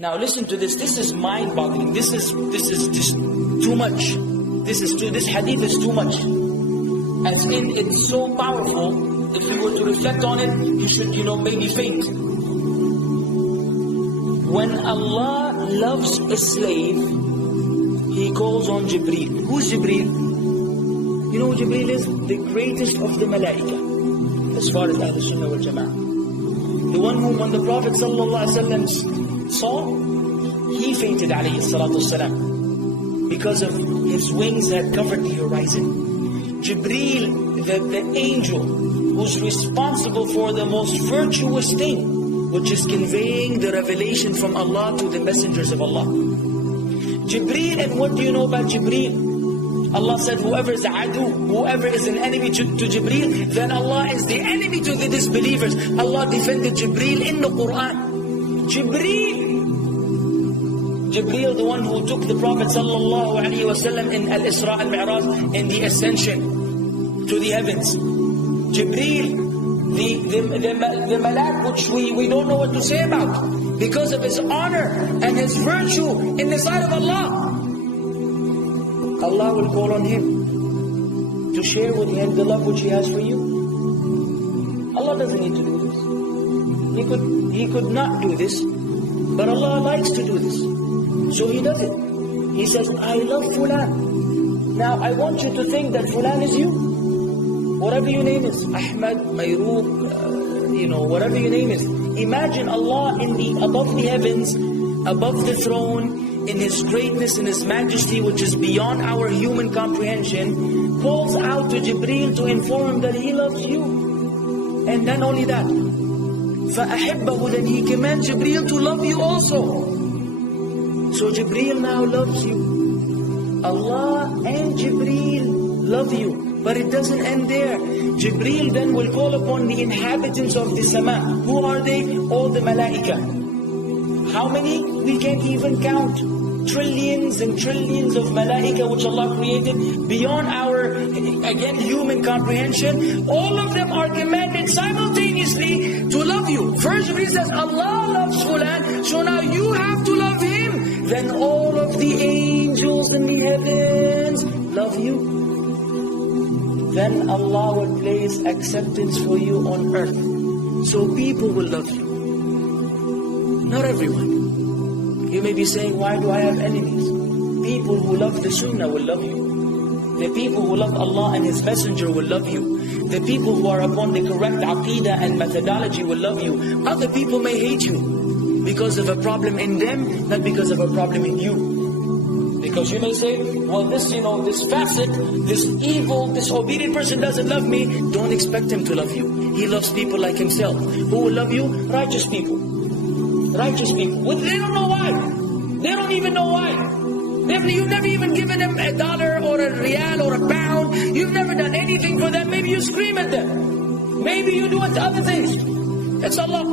Now listen to this. This is mind-boggling. This is just too much. This hadith is too much. As in, it's so powerful. If you were to reflect on it, you should, maybe faint. When Allah loves a slave, He calls on Jibreel. Who's Jibreel? You know who Jibreel is? The greatest of the malaika, as far as Ahl Sunnah wal Jama'ah. The one whom when the Prophet ﷺ saw, he fainted alayhi salatu wasalam, because of his wings had covered the horizon. Jibreel, the angel who's responsible for the most virtuous thing, which is conveying the revelation from Allah to the messengers of Allah. Jibreel, and what do you know about Jibreel? Allah said, whoever is adu, whoever is an enemy to Jibreel, then Allah is the enemy to the disbelievers. Allah defended Jibreel in the Quran. Jibreel, the one who took the Prophet ﷺ in Al-Isra al-Mi'raj, in the ascension to the heavens. Jibreel, the malak, which we don't know what to say about, because of his honor and his virtue in the sight of Allah. Allah will call on him to share with him the love which He has for you. Allah doesn't need to do this. He could not do this, but Allah likes to do this. So He does it. He says, I love Fulan. Now I want you to think that Fulan is you. Whatever your name is, Ahmad, Mayrook, whatever your name is. Imagine Allah above the heavens, above the throne, in His greatness and His majesty, which is beyond our human comprehension, calls out to Jibreel to inform him that He loves you. And then only that, فَأَحِبَّهُ, then He commands Jibreel to love you also. So Jibreel now loves you. Allah and Jibreel love you. But it doesn't end there. Jibreel then will call upon the inhabitants of the sama. Who are they? All the malaika. How many? We can't even count. Trillions and trillions of malaika which Allah created beyond our, again, human comprehension. All of them are commanded simultaneously to love you. First Jibreel says, Allah loves Fulan, so now you have to love him. Then all of the angels in the heavens love you. Then Allah will place acceptance for you on earth. So people will love you. Not everyone. You may be saying, why do I have enemies? People who love the Sunnah will love you. The people who love Allah and His Messenger will love you. The people who are upon the correct aqidah and methodology will love you. Other people may hate you because of a problem in them, not because of a problem in you. Because you may say, well, this facet, this evil, disobedient person doesn't love me. Don't expect him to love you. He loves people like himself. Who will love you? Righteous people. Righteous people. Well, they don't know why. They don't even know why. You've never even given them $1 or a rial or a pound. You've never done anything for them. Maybe you scream at them. Maybe you do other things. It's Allah.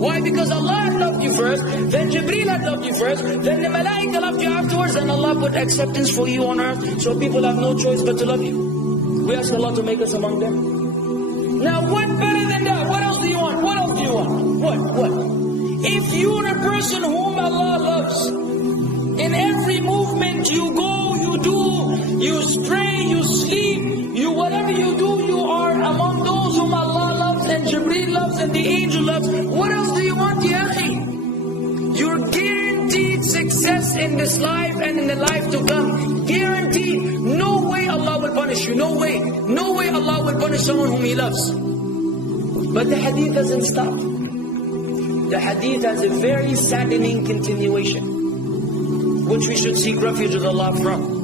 Why? Because Allah had loved you first, then Jibreel had loved you first, then the Malaika loved you afterwards, and Allah put acceptance for you on earth, so people have no choice but to love you. We ask Allah to make us among them. Now what better than that? What else do you want? What else do you want? What? If you're a person whom Allah loves, in every movement you go, you do, you stray, you sleep, whatever you do, you are among those whom Allah loves and Jibreel loves and the angel loves. What else do you want, ya akhi? You're guaranteed success in this life and in the life to come. Guaranteed. No way Allah will punish you. No way. No way Allah will punish someone whom He loves. But the hadith doesn't stop. The hadith has a very saddening continuation, which we should seek refuge with Allah from.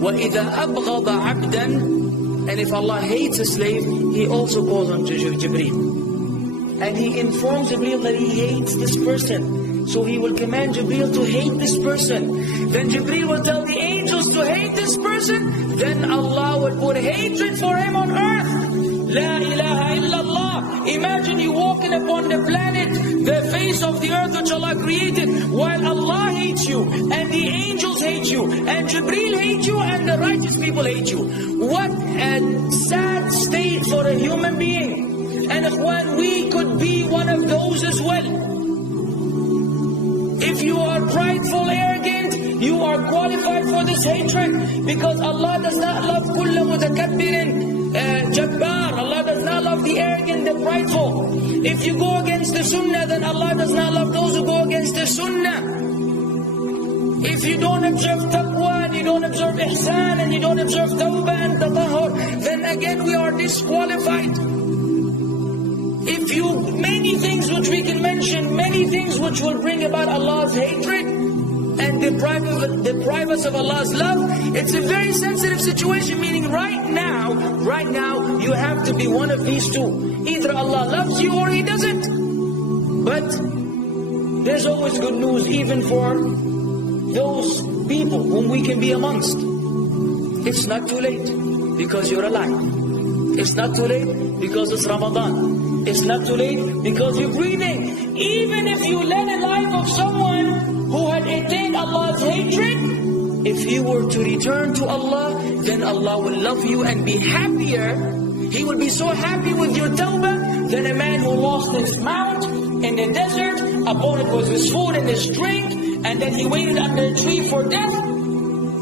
وَإِذَا أَبْغَضَ عَبْدًا, and if Allah hates a slave, He also calls on Jibreel. And He informs Jibreel that He hates this person. So He will command Jibreel to hate this person. Then Jibreel will tell the angels to hate this person. Then Allah will put hatred for him on earth. La ilaha illallah. Imagine you walking upon the planet, the face of the earth which Allah created, while Allah hates you, and the angels hate you, and Jibreel hates you, and the righteous people hate you. What a sad state for a human being. And when we could be one of those as well. If you are prideful, arrogant, you are qualified for this hatred, because Allah does not love kulla mutakabbirin jabbar. Allah does not love the arrogant, the prideful. If you go against the sunnah, then Allah does not love those who go against the sunnah. If you don't observe taqwa, and you don't observe ihsan, and you don't observe tawbah and tatahur, then again we are disqualified. If you, many things which we can mention, many things which will bring about Allah's hatred and deprive us of Allah's love. It's a very sensitive situation, meaning right now, you have to be one of these two. Either Allah loves you or He doesn't. But there's always good news, even for those people whom we can be amongst. It's not too late because you're alive. It's not too late because it's Ramadan. It's not too late because you're breathing. Even if you led a life of someone who had attained Allah's hatred, if you were to return to Allah, then Allah will love you and be happier. He will be so happy with your tawbah than a man who lost his mount in the desert. Upon it was his food and his drink, and then he waited under a tree for death.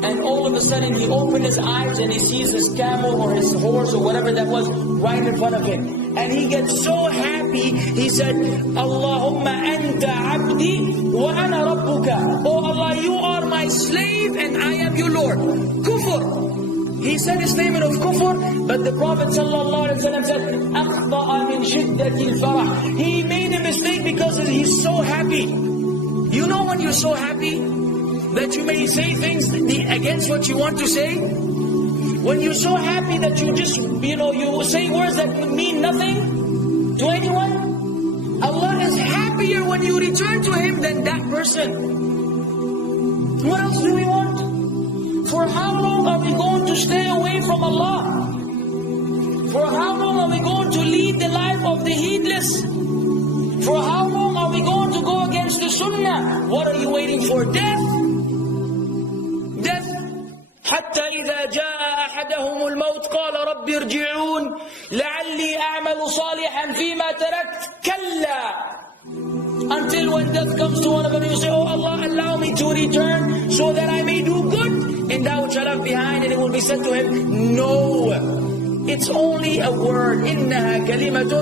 And all of a sudden he opened his eyes and he sees his camel or his horse or whatever that was right in front of him. And he gets so happy, he said, Allahumma anta abdi wa ana rabbuka. Oh Allah, you are my slave and I am your Lord. Kufr. He said a statement of kufr, but the Prophet ﷺ said, أَخْطَأَ مِنْ شِدَّةِ الْفَرَحِ. He made a mistake because he's so happy. You know when you're so happy that you may say things against what you want to say? When you're so happy that you just, you say words that mean nothing to anyone? Allah is happier when you return to Him than that person. What else do we want? For how long are we going to stay away from Allah? For how long are we going to lead the life of the heedless? For how long are we going to go against the sunnah? What are you waiting for? Death? حتى إذا جاء أحدهم الموت قال رب ارجعون لعلي أعمل صالحا فيما تركت كلا. Until when death comes to one of them, you say, oh Allah, allow me to return so that I may do good in that which I left behind. And it will be said to him, no, it's only a word. إنها كلمة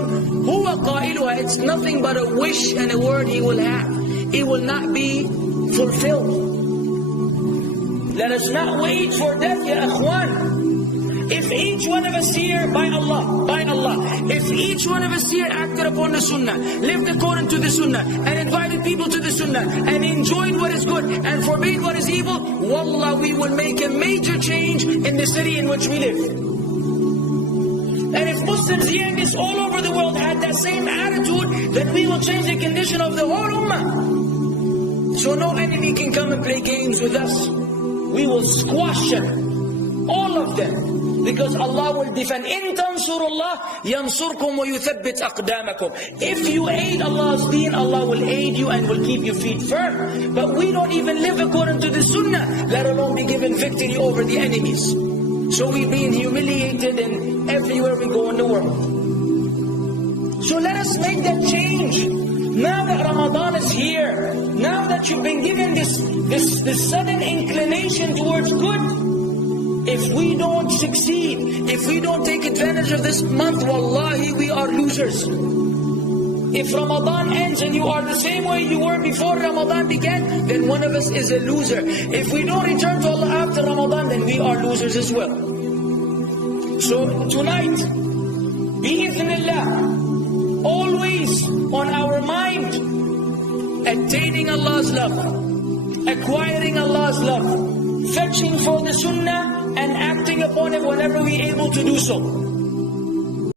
هو قائلها. It's nothing but a wish and a word he will have. It will not be fulfilled. Let us not wait for death, ya akhwan. If each one of us here, by Allah, if each one of us here acted upon the sunnah, lived according to the sunnah, and invited people to the sunnah, and enjoyed what is good, and forbade what is evil, wallah, we will make a major change in the city in which we live. And if Muslims here in this all over the world had that same attitude, then we will change the condition of the whole ummah. So no enemy can come and play games with us. We will squash them, all of them, because Allah will defend. إِن تَنْصُرُ اللَّهِ يَنْصُرْكُمْ وَيُثَبِّتْ أَقْدَامَكُمْ. If you aid Allah's deen, Allah will aid you and will keep your feet firm. But we don't even live according to the sunnah, let alone be given victory over the enemies. So we're being humiliated in everywhere we go in the world. So let us make that change. Now that Ramadan is here, now that you've been given this sudden inclination towards good, if we don't succeed, if we don't take advantage of this month, wallahi, we are losers. If Ramadan ends and you are the same way you were before Ramadan began, then one of us is a loser. If we don't return to Allah after Ramadan, then we are losers as well. So tonight, bi'idhnillah, always on our mind, attaining Allah's love, acquiring Allah's love, fetching for the sunnah and acting upon it whenever we're able to do so.